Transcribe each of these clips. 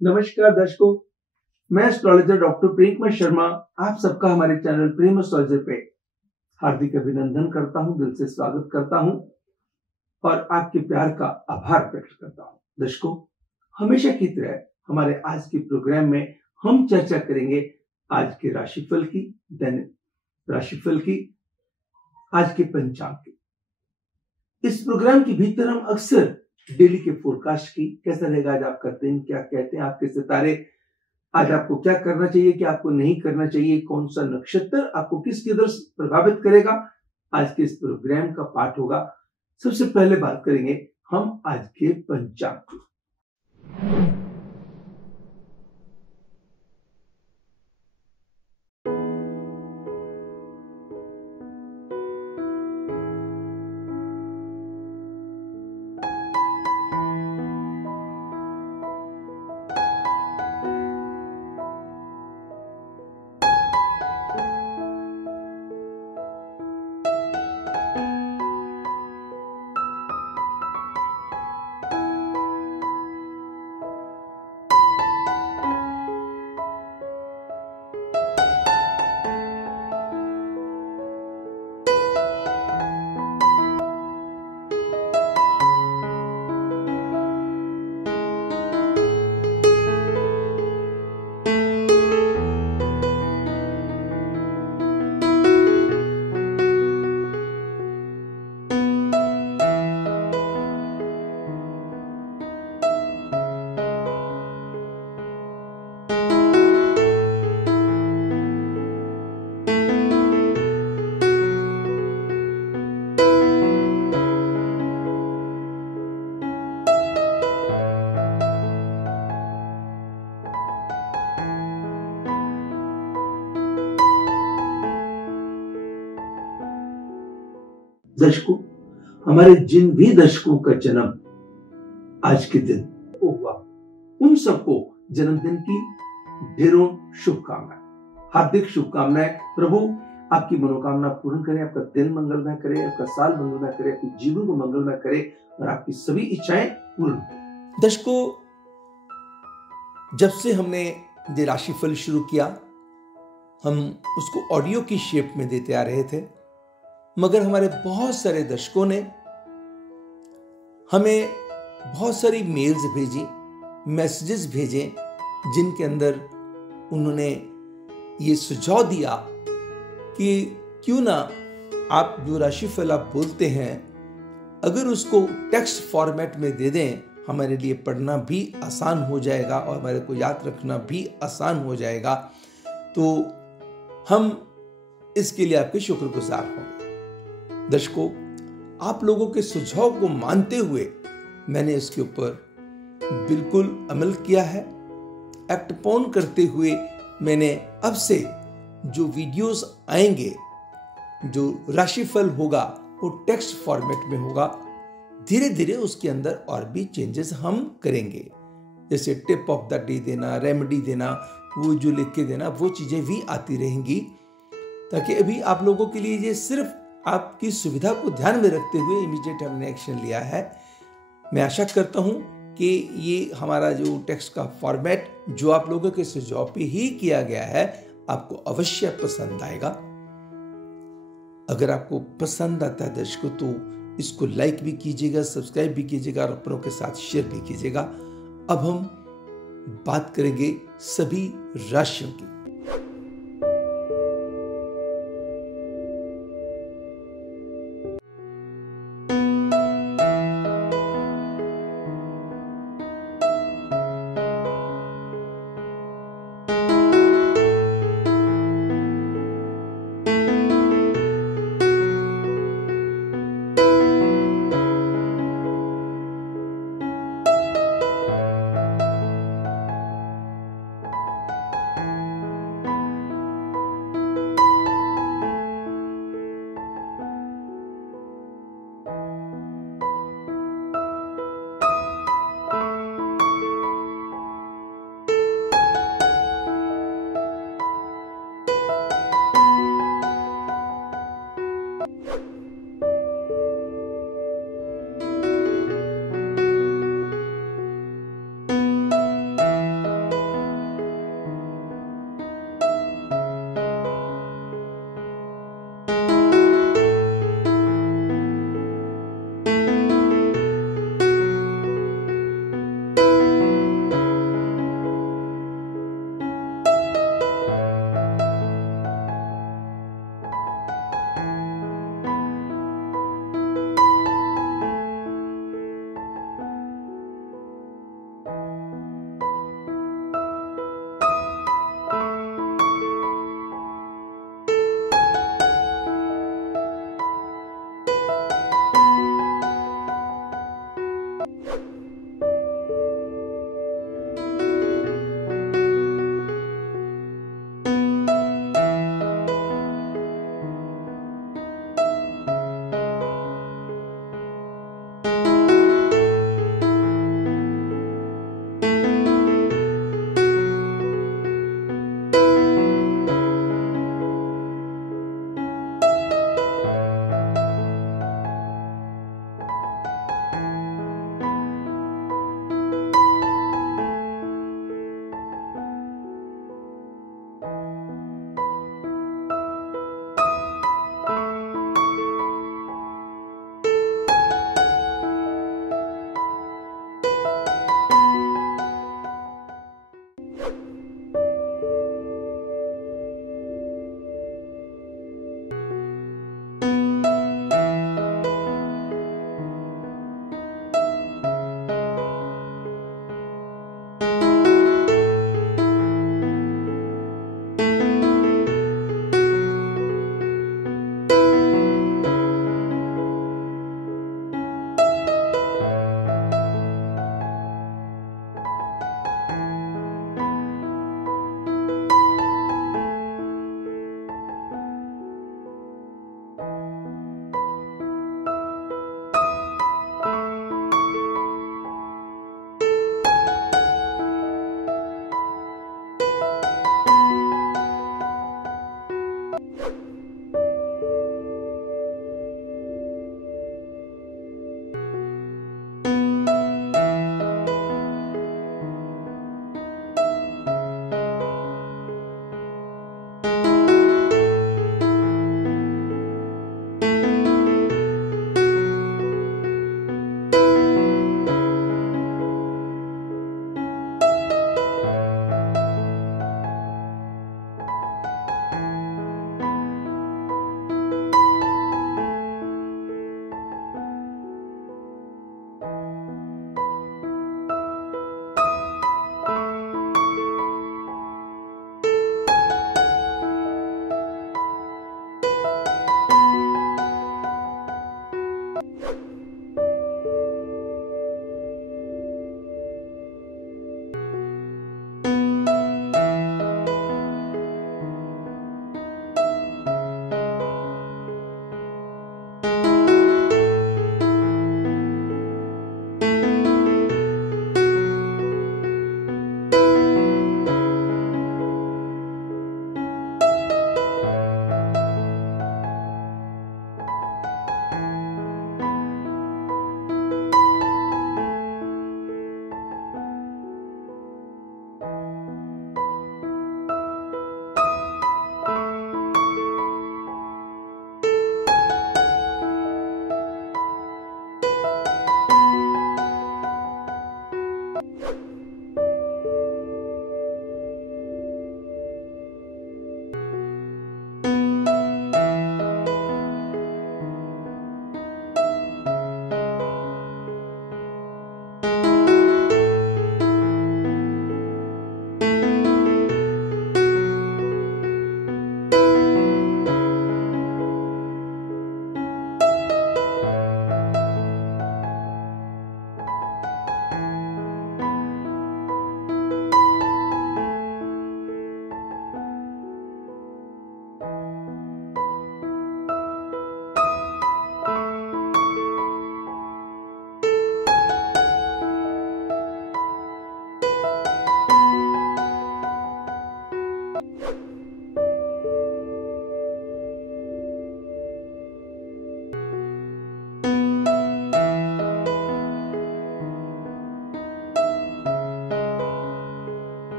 नमस्कार दर्शकों, मैं एस्ट्रोलॉजर डॉक्टर प्रेमकुमार शर्मा आप सबका हमारे चैनल प्रेम एस्ट्रोलॉजर पे हार्दिक अभिनंदन करता हूं, दिल से स्वागत करता हूं और आपके प्यार का आभार व्यक्त करता हूं। दर्शकों, हमेशा की तरह हमारे आज के प्रोग्राम में हम चर्चा करेंगे आज के राशिफल की, दैनिक राशिफल की, आज के पंचांग की। इस प्रोग्राम के भीतर हम अक्सर डेली के फोरकास्ट की, कैसा रहेगा आज आपका दिन, क्या कहते हैं आपके सितारे, आज आपको क्या करना चाहिए, क्या आपको नहीं करना चाहिए, कौन सा नक्षत्र आपको किस किधर प्रभावित करेगा, आज के इस प्रोग्राम का पार्ट होगा। सबसे पहले बात करेंगे हम आज के पंचांग की। दर्शकों, हमारे जिन भी दर्शकों का जन्म आज के दिन हुआ, उन सबको जन्मदिन की ढेरों शुभकामनाएं, हार्दिक शुभकामनाएं। प्रभु आपकी मनोकामना पूर्ण करे, आपका दिन मंगलमय करे, आपका साल मंगलमय करे, आपके जीवन को मंगलमय करे और आपकी सभी इच्छाएं पूर्ण। दर्शकों, जब से हमने ये राशिफल शुरू किया, हम उसको ऑडियो की शेप में देते आ रहे थे, मगर हमारे बहुत सारे दर्शकों ने हमें बहुत सारी मेल्स भेजी, मैसेजेस भेजे, जिनके अंदर उन्होंने ये सुझाव दिया कि क्यों ना आप जो राशिफल आप बोलते हैं, अगर उसको टेक्स्ट फॉर्मेट में दे दें, हमारे लिए पढ़ना भी आसान हो जाएगा और हमारे को याद रखना भी आसान हो जाएगा। तो हम इसके लिए आपके शुक्रगुजार होंगे। दर्शकों, आप लोगों के सुझाव को मानते हुए मैंने इसके ऊपर बिल्कुल अमल किया है। एक्ट ऑन करते हुए मैंने अब से जो वीडियोस आएंगे, जो राशिफल होगा, वो टेक्स्ट फॉर्मेट में होगा। धीरे धीरे उसके अंदर और भी चेंजेस हम करेंगे, जैसे टिप ऑफ द डे देना, रेमेडी देना, वो जो लिख के देना, वो चीज़ें भी आती रहेंगी, ताकि अभी आप लोगों के लिए ये सिर्फ आपकी सुविधा को ध्यान में रखते हुए इमीडिएट हमने एक्शन लिया है। मैं आशा करता हूं कि ये हमारा जो टेक्स्ट का फॉर्मेट जो आप लोगों के सुझाव पे ही किया गया है, आपको अवश्य पसंद आएगा। अगर आपको पसंद आता है दर्शकों, तो इसको लाइक भी कीजिएगा, सब्सक्राइब भी कीजिएगा और अपनों के साथ शेयर भी कीजिएगा। अब हम बात करेंगे सभी राशियों की।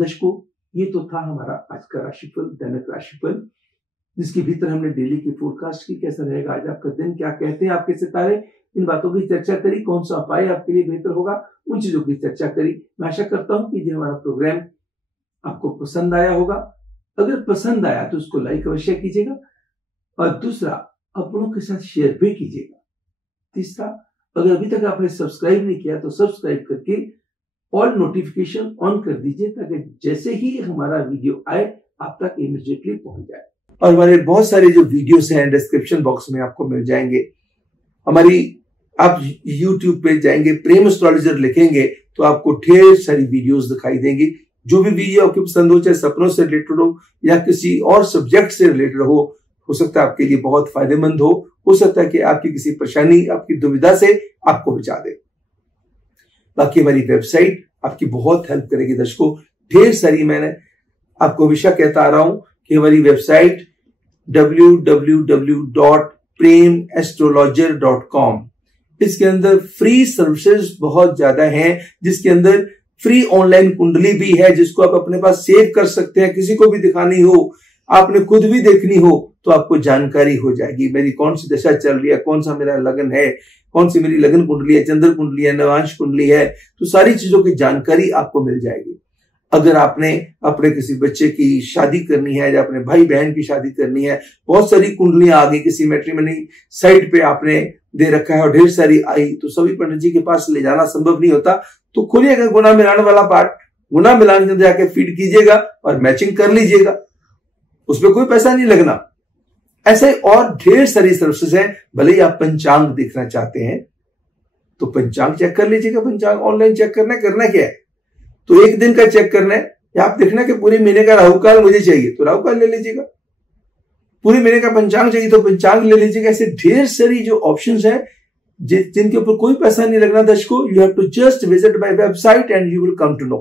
दर्शकों, ये तो था हमारा आज का राशिफल, दैनिक राशिफल, जिसके भीतर हमने डेली की फोरकास्ट की, कैसा रहेगा आज आपका दिन, क्या कहते हैं आपके सितारे, इन बातों की चर्चा करी, कौन सा उपाय आपके लिए बेहतर होगा, उन चीजों की चर्चा करी। मैं आशा करता हूं कि जो हमारा प्रोग्राम आपको पसंद आया होगा। अगर पसंद आया तो उसको लाइक अवश्य कीजिएगा, और दूसरा अपनों के साथ शेयर भी कीजिएगा। तीसरा, अगर अभी तक आपने सब्सक्राइब नहीं किया तो सब्सक्राइब करके ऑल नोटिफिकेशन ऑन कर दीजिए, ताकि जैसे ही हमारा वीडियो आए आप तक इमीडिएटली पहुंच जाए। और हमारे बहुत सारे जो वीडियोस हैं डिस्क्रिप्शन बॉक्स में आपको मिल जाएंगे। हमारी आप YouTube पे जाएंगे, प्रेम एस्ट्रोलॉजर लिखेंगे तो आपको ढेर सारी वीडियोस दिखाई देंगी। जो भी वीडियो आपको पसंद हो, चाहे सपनों से रिलेटेड हो या किसी और सब्जेक्ट से रिलेटेड हो सकता है आपके लिए बहुत फायदेमंद हो सकता है कि आपकी किसी परेशानी, आपकी दुविधा से आपको बचा दे। बाकी हमारी वेबसाइट आपकी बहुत हेल्प करेगी दर्शकों। ढेर सारी, मैंने आपको हमेशा कहता आ रहा हूं कि हमारी वेबसाइट www.premastrologer.com, इसके अंदर फ्री सर्विसेज बहुत ज्यादा हैं, जिसके अंदर फ्री ऑनलाइन कुंडली भी है, जिसको आप अपने पास सेव कर सकते हैं। किसी को भी दिखानी हो, आपने खुद भी देखनी हो तो आपको जानकारी हो जाएगी, मेरी कौन सी दशा चल रही है, कौन सा मेरा लगन है, कौन सी मेरी लगन कुंडली है, चंद्र कुंडली है, नवांश कुंडली है, तो सारी चीजों की जानकारी आपको मिल जाएगी। अगर आपने अपने किसी बच्चे की शादी करनी है या अपने भाई बहन की शादी करनी है, बहुत सारी कुंडलियां आ गई, किसी मैट्रिमनी साइट पे आपने दे रखा है और ढेर सारी आई, तो सभी पंडित जी के पास ले जाना संभव नहीं होता। तो खोलिएगा गुना मिलाने वाला पार्ट, गुना मिलान के अंदर जाके फीड कीजिएगा और मैचिंग कर लीजिएगा, उसमें कोई पैसा नहीं लगना। ऐसे और ढेर सारी सर्विसेज हैं। भले ही आप पंचांग देखना चाहते हैं तो पंचांग चेक कर लीजिएगा, पंचांग ऑनलाइन चेक करना क्या है, तो एक दिन का चेक करना है, या आप देखना कि पूरे महीने का राहुकाल मुझे चाहिए तो राहुकाल ले लीजिएगा, पूरे महीने का पंचांग चाहिए तो पंचांग ले लीजिएगा। ऐसे ढेर सारी जो ऑप्शंस हैं जिनके ऊपर कोई पैसा नहीं लगना दर्शकों। You have to just visit my website and you will come to no.